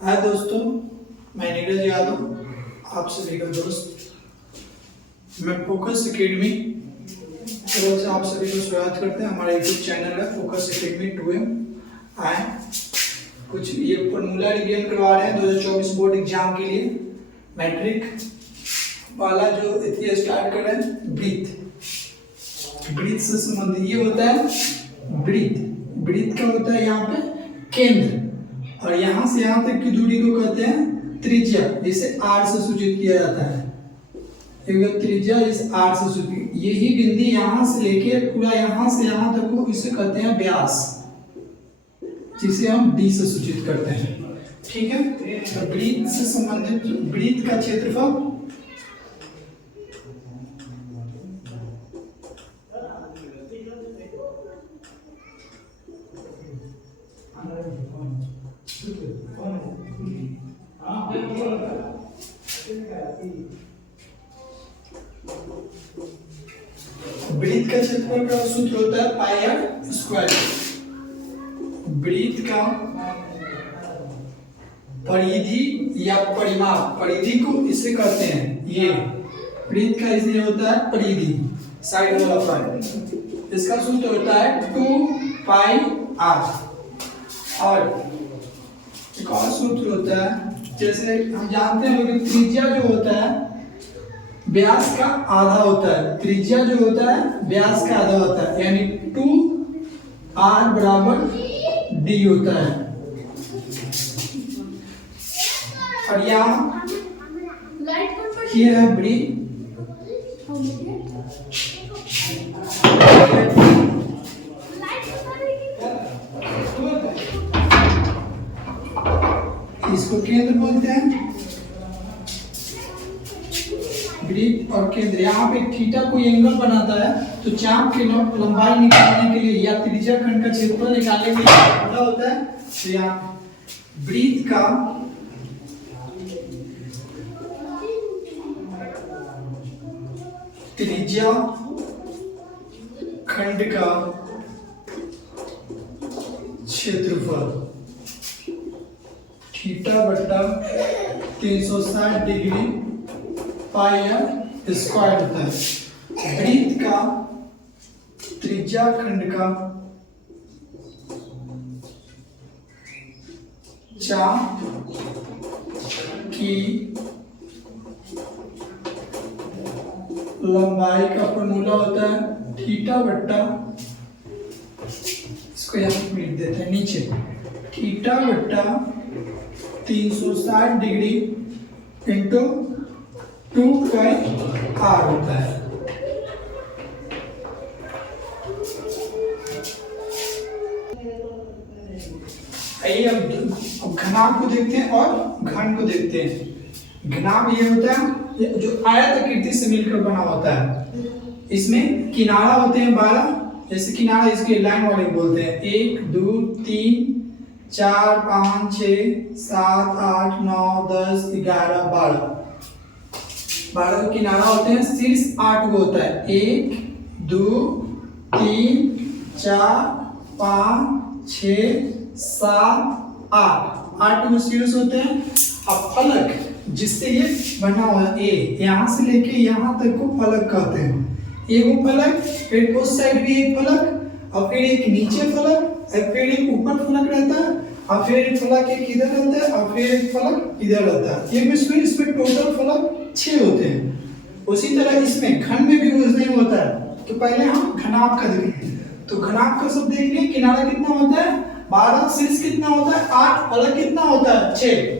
हाय दोस्तों, मैं नीरज यादव आप सभी का दोस्त। मैं फोकस एकेडमी तरफ से आप सभी को स्वागत करते हैं। हमारा यूट्यूब चैनल है फोकस एकेडमी 2M। आए कुछ ये फॉर्मूला रिवीजन करवा रहे हैं 2024 बोर्ड एग्जाम के लिए। मैट्रिक वाला जो इतिहास स्टार्ट कर रहे हैं ब्रीथ से संबंधित ये होता है। ब्रीथ का होता है यहाँ पे केंद्र, और यहाँ से यहाँ तक की दूरी को कहते हैं त्रिज्या, जिसे आर से सूचित किया जाता है। त्रिज्या इस आर से सूचित, यही बिंदु यहाँ से लेके पूरा यहाँ से यहाँ तक को इसे कहते हैं व्यास, जिसे हम डी से सूचित करते हैं। ठीक है, तो ब्रीथ से संबंधित ब्रीथ का क्षेत्रफल ब्रीथ का क्षेत्रफल का सूत्र होता है पाई आर स्क्वायर। ब्रीथ का परिधि या परिमाप, परिधि को इसे कहते हैं, ये ब्रीथ का इसलिए होता है परिधि, साइड वाला पार्ट। इसका सूत्र होता है 2 पाई आर। और एक और सूत्र होता है, जैसे हम जानते हैं कि त्रिज्या जो होता है व्यास का आधा होता है। त्रिज्या जो होता है व्यास का आधा होता है, यानी 2r बराबर d होता है। और यहाँ ये है ब्रीथ, इसको केंद्र बोलते हैं। ब्रीथ और केंद्र, यहाँ पे थीटा कोई एंगल बनाता है, तो चाप की लंबाई निकालने के लिए या त्रिज्या खंड का क्षेत्रफल निकालने के लिए क्या होता है, तो यहाँ ब्रीथ का त्रिज्या खंड का क्षेत्रफल थीटा बटा 360 डिग्री पाई आर स्क्वायर होता है। ब्रीथ का त्रिज्या खंड का चाप की लंबाई का फॉर्मूला होता है थीटा बट्टा, इसको यहाँ लिख देते हैं नीचे, थीटा बट्टा 360 डिग्री इंटू 2 पाई आर होता है। आइए अब घनाभ को देखते हैं और घन को देखते हैं। घनाभ ये होता है जो आयताकृति से मिलकर बना होता है। इसमें किनारा होते हैं 12, जैसे किनारा इसके लाइन वाले बोलते हैं 1 2 3 4 5 6 7 8 9 10 11 12 किनारा होते हैं। शीर्ष 8 वो होता है 1 2 3 4 5 6 7 8 वो शीर्ष होते हैं। अब फलक जिससे ये बना हुआ है ए, यहाँ से लेके यहाँ तक को फलक कहते हैं। एक वो फलक, फिर उस साइड भी एक फलक, और फिर एक नीचे फलक, और फिर एक ऊपर फलक रहता है, और फिर एक फलक एक इधर रहता है, और फिर एक फलक इधर रहता है। ये इसमें टोटल फलक 6 होते हैं। उसी तरह इसमें घन में भी वैसे ही होता है। तो पहले हम घनाभ का देखेंगे। तो घनाभ का सब देख लिए, किनारा कितना होता है 12, शीर्ष कितना होता है 8, फलक कितना होता है 6।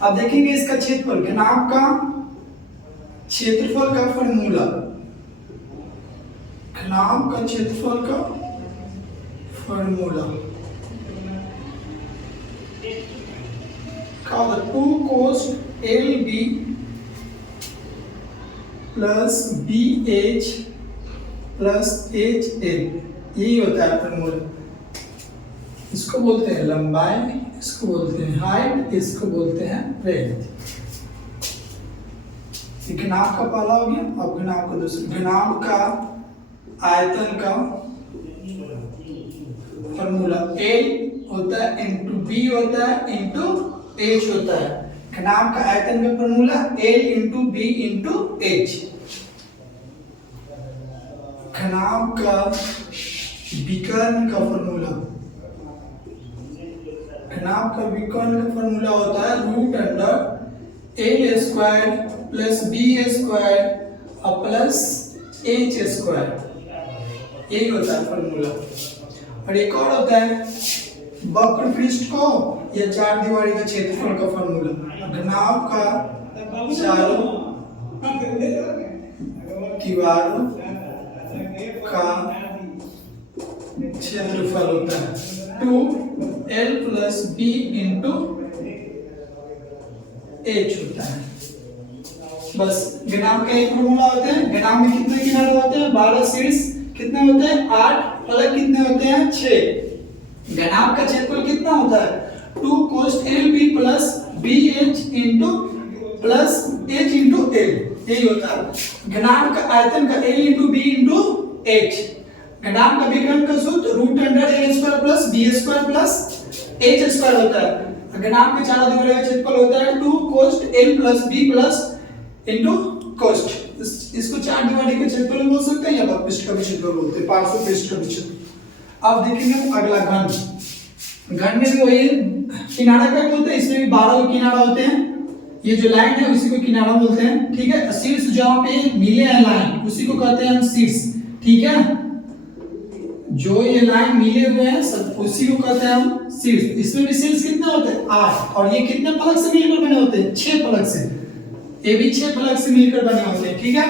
अब देखेंगे इसका क्षेत्रफल, घनाभ का क्षेत्रफल का फॉर्मूला, घनाभ का क्षेत्रफल का formula 2 cos LB plus BH plus HL, यही होता है फॉर्मूला। इसको बोलते हैं लंबाई, इसको बोलते हैं हाइट, इसको बोलते हैं ब्रेड्थ। घनाभ का पहला हो गया, अब घनाभ का दूसरा। घनाभ का आयतन का फॉर्मूला A होता है इंटू B होता है इंटू h होता है। घनाभ का आयतन का formula L into B into H. घनाभ का विकर्ण का फॉर्मूला, घनाभ का विकर्ण का फॉर्मूला होता है root under L square plus B square और प्लस एच स्क्वायर, यही होता है फॉर्मूला। और एक और होता है वक्र पृष्ठ को या चार दीवारी का क्षेत्रफल का फॉर्मूला। घनाभ का चारों दीवारों का क्षेत्रफल होता है 2l plus B into H होता है। बस घनाभ का एक फॉर्मूला होता है। घनाभ में कितने किनारे होते हैं? 12 शीर्ष कितने होते हैं? 8, फलक कितने होते हैं? 6। घनाभ का क्षेत्रफल कितना होता है? 2 cos lb plus bh into plus h into l, यही होता है। घनाभ का आयतन का l इंटू b इंटू h। घनाभ का विकर्ण का सूत्र root under a square plus b square plus h square होता है। घनाभ के चारों दीवारों का क्षेत्रफल होता है 2 cos l plus b plus into कोष्ठ। इसको चार दीवारी के क्षेत्रफल बोल सकते हैं या पृष्ठ का भी क्षेत्रफल बोलते हैं, पार्श्व पृष्ठ का भी क्षेत्रफल। अब देखेंगे अगला घन। घन में भी वही किनारा क्या बोलते हैं, इसमें भी 12 किनारा होते हैं। ये जो लाइन है उसी को किनारा बोलते हैं, ठीक है। शीर्ष जहां पे मिले हैं लाइन उसी को कहते हैं हम शीर्ष, ठीक है। जो ये लाइन मिले हुए हैं सब उसी को कहते हैं हम शीर्ष। इसमें भी शीर्ष कितने होते हैं? 8। और ये कितने फलक से मिलकर बने होते हैं? 6 फलक से। ये भी 6 फलक से मिलकर बने होते हैं, ठीक है।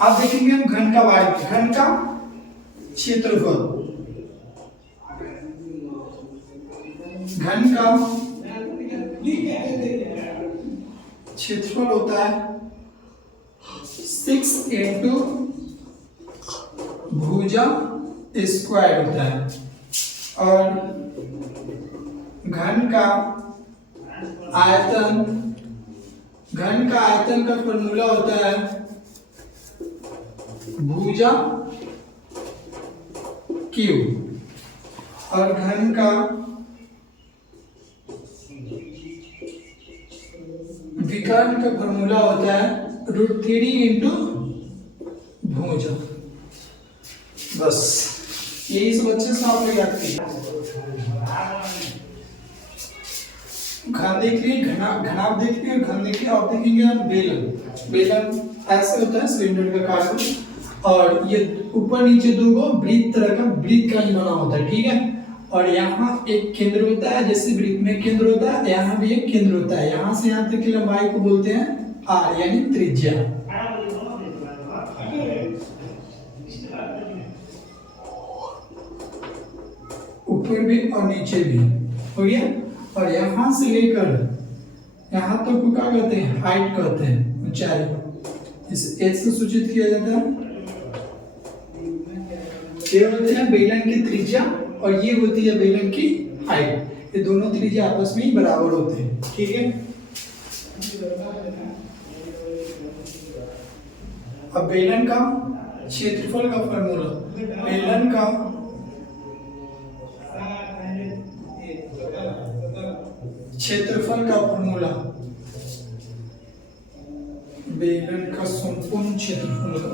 अब देखेंगे हम घन का बारे में। घन का क्षेत्रफल, घन का क्षेत्रफल होता है 6 इंटू भुजा स्क्वायर होता है। और घन का आयतन, घन का आयतन का फॉर्मूला होता है भुजा क्यूब। और घन का विकर्ण का फॉर्मूला होता है √3 इंटू भुजा। बस यही सब अच्छे से आप लोग याद कीजिए। घन देख लिए, घनाभ देख लिए, घन देख लिए। और देखेंगे हम बेलन। बेलन ऐसे होता है सिलेंडर का कार्य, और ये ऊपर नीचे दो वृत्त तरह का वृत्त का ही बना होता है, ठीक है। और यहाँ एक केंद्र होता है, जैसे वृत्त में केंद्र होता है, यहाँ भी एक केंद्र होता है। यहाँ से यहाँ तक की लंबाई को बोलते हैं r, यानी त्रिज्या। ऊपर भी और नीचे भी हो गया। और यहाँ से लेकर यहाँ तक को क्या कहते हैं? हाइट कहते हैं, ऊंचाई। इस h से सूचित किया जाता है। ये होते हैं बेलन की त्रिज्या और ये होती है बेलन की हाइट। ये दोनों त्रिज्या आपस में ही बराबर होते हैं, ठीक है। अब बेलन का क्षेत्रफल का फॉर्मूला, बेलन का क्षेत्रफल का फॉर्मूला, बेलन का संपूर्ण क्षेत्रफल का फॉर्मूला,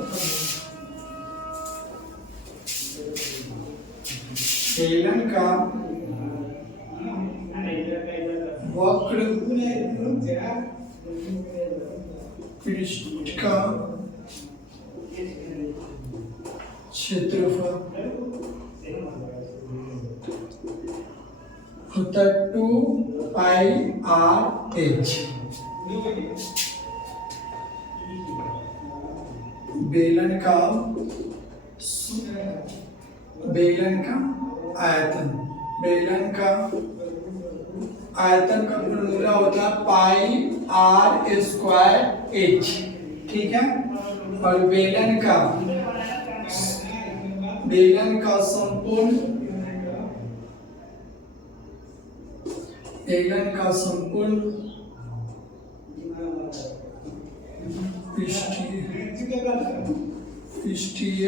बेलन का वक्र पृष्ठ का क्षेत्रफल होता है 2πr/h। बेलन का आयतन, बेलन का आयतन का फॉर्मूला होता है πr²h, ठीक है। और बेलन का संपूर्ण पृष्ठीय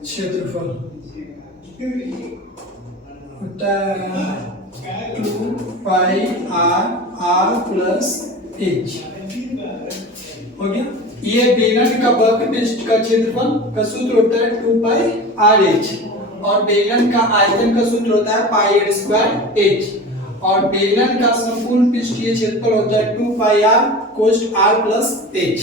क्षेत्रफल होता है 2 पाई आर प्लस एच हो गया। ये बेलन का वक्र पृष्ठ का क्षेत्रफल का सूत्र होता है 2 पाई आर एच, और बेलन का आयतन का सूत्र होता है पाई आर स्क्वायर एच, और बेलन का संपूर्ण पृष्ठीय क्षेत्रफल होता है 2 pi R cos R plus H.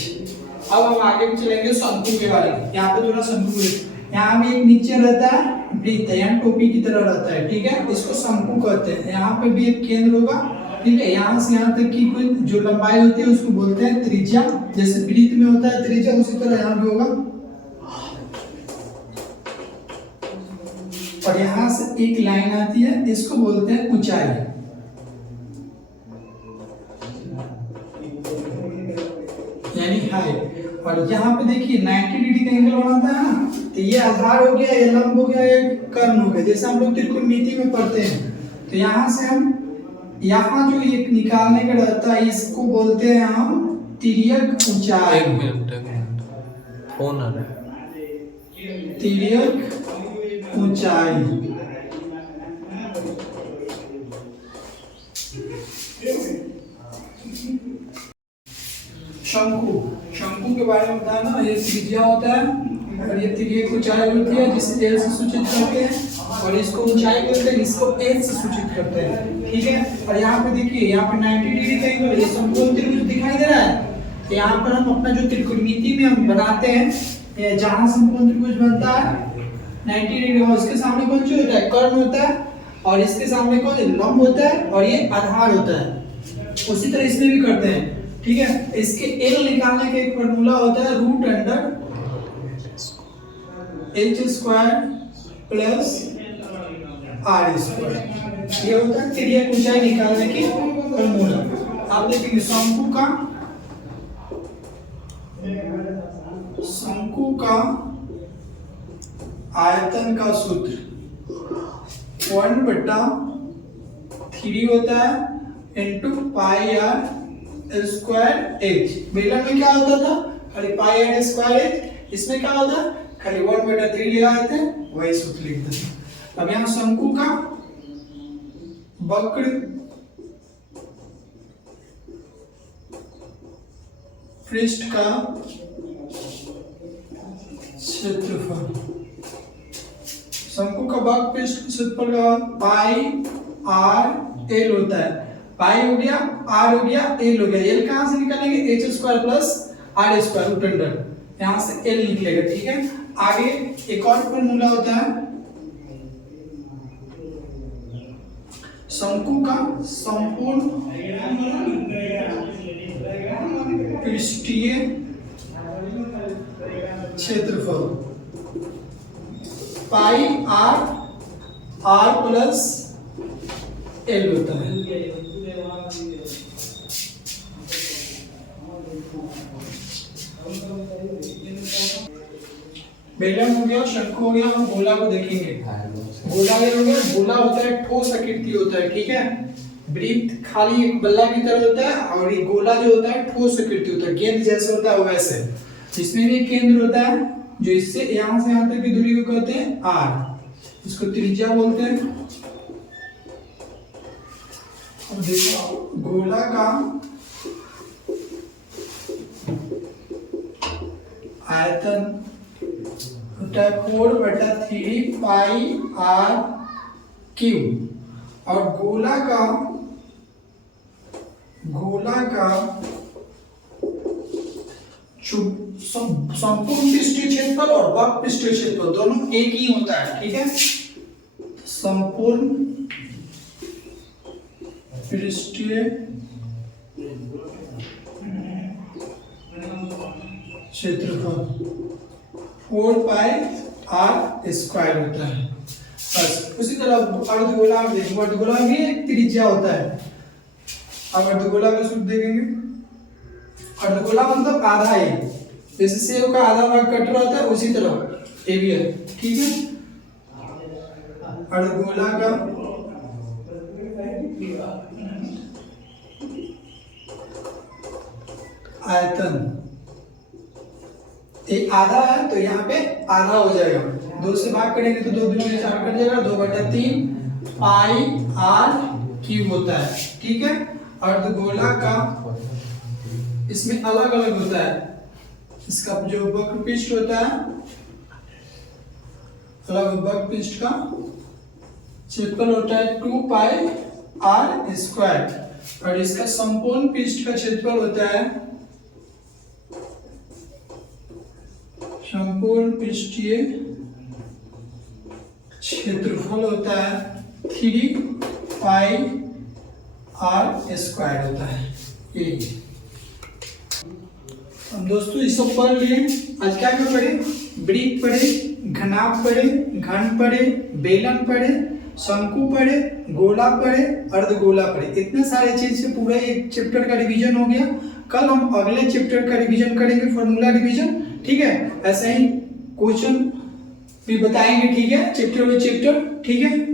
अब हम आगे चलेंगे शंकु के बारे में। यहाँ पे थोड़ा शंकु है, यहाँ में एक नीचे रहता है वृत्त, यहाँ टोपी की तरह रहता है, ठीक है, इसको शंकु कहते हैं। यहाँ पे भी एक केंद्र होगा, ठीक है, यहाँ से यहाँ तक की कोई जो लंबाई होती है उसको बोलते हैं त्रिज्या। जैसे वृत्त में होता है त्रिज्या, उसी तरह यहाँ भी होगा। और यहाँ से एक लाइन आती है, इसको बोलते हैं ऊंचाई। यानी हाइट। और यहाँ पे देखिए 90 डिग्री का एंगल बनाता है ना, तो ये आधार हो गया, ये लंब हो गया, ये कर्ण हो गया। जैसे हम लोग त्रिकोणमिति में पढ़ते हैं, तो यहाँ से हम यहाँ जो एक निकालने का रहता है इसको बोलते हैं हम तिर्यक ऊंचाई। एक मिनट फोन आ रहा है। तिर्यक ऊंचाई। शंकु, शंकु के बारे में बताना। ये त्रिज्या होता है और ये तिर्यक ऊंचाई होती है जिसे एल से सूचित करते हैं, और इसको ऊंचाई बोलते हैं, इसको एच से सूचित करते हैं, ठीक है। और यहाँ पे देखिए, यहाँ पे 90 डिग्री का एंगल, ये संपूर्ण त्रिभुज दिखाई दे रहा है। तो यहाँ पर हम अपना जो त्रिकोणमिति में हम बनाते हैं, जहाँ संपूर्ण त्रिभुज बनता है 90 डिग्री, और इसके सामने कौन सी होता है, कर्ण होता है, और इसके सामने कौन लंब होता है, और ये आधार होता है। उसी तरह इसमें भी करते हैं, ठीक है। इसके एल निकालने का एक फॉर्मूला होता है root under H square plus R square. ये होता है तिर्यक ऊंचाई निकालने की फॉर्मूला। आप देखेंगे शंकु का आयतन का सूत्र 1/3 होता है into pi R square H. बेलन में क्या होता था, खाली पाई आर स्क्वायर एच, इसमें क्या होता है, खाली 1/3 लगा देते हैं, वही सूत्र लिख देते हैं। अब यहाँ शंकु का वक्र पृष्ठ का क्षेत्रफल, शंकु का वक्र पृष्ठ क्षेत्रफल का पाई आर एल होता है। पाई हो गया, आर हो गया, एल हो गया। एल कहां से निकालेंगे, H square plus R square root under, यहां से एल निकलेगा, ठीक है। आगे एक और फॉर्मूला होता है शंकु का संपूर्ण पृष्ठीय क्षेत्रफल पाई आर प्लस एल होता है। बेलन हो गया, शंकु हो गया, हम गोला को देखेंगे। गोला क्या हो गया, गोला होता है ठोस आकृति होता है, ठीक है। वृत्त खाली एक बल्ला की तरह होता है, और ये गोला जो होता है ठोस आकृति होता है, गेंद जैसा होता है वैसे। इसमें भी एक केंद्र होता है जो इससे यहां से यहां तक की दूरी को कहते हैं आर, इसको त्रिज्या बोलते हैं। अब देखो गोला का आयतन होता है 4/3 पाई आर क्यू, और गोला का संपूर्ण पृष्ठीय क्षेत्रफल और वक्र पृष्ठीय क्षेत्रफल दोनों एक ही होता है, ठीक है। संपूर्ण पृष्ठीय क्षेत्रफल 4 पाई आर स्क्वायर होता है। बस उसी तरह अर्धगोला में देखेंगे, अर्धगोला में एक त्रिज्या होता है। अब अर्धगोला का सूत्र देखेंगे। अर्धगोला मतलब आधा है, जैसे सेव का आधा भाग कट रहा होता है उसी तरह ये भी है, ठीक है। अर्धगोला का आयतन एक आधा है, तो यहाँ पे आधा हो जाएगा, 2 से भाग करेंगे तो 2 दूनी 4 कट जाएगा, 2/3 पाई आर क्यूब होता है, ठीक है। अर्धगोला का इसमें अलग अलग होता है, इसका जो वक्र पृष्ठ होता है अलग, वक्र पृष्ठ का क्षेत्रफल होता है 2 पाई r स्क्वायर और इसका संपूर्ण पृष्ठ का क्षेत्रफल होता है, संपूर्ण पृष्ठीय क्षेत्रफल होता है 3 पाई r स्क्वायर होता है। ये अब दोस्तों इस सब पढ़ लिए। आज क्या क्या पढ़े? वृत्त पढ़े, घनाभ पढ़े, घन पढ़े, बेलन पढ़े, शंकु पढ़े, गोला पढ़े, अर्धगोला पढ़े। इतने सारे चीज से पूरा एक चैप्टर का रिवीजन हो गया। कल हम अगले चैप्टर का रिवीजन करेंगे, फॉर्मूला रिवीजन, ठीक है। ऐसे ही क्वेश्चन भी बताएंगे, ठीक है, चैप्टर बाय चैप्टर, ठीक है।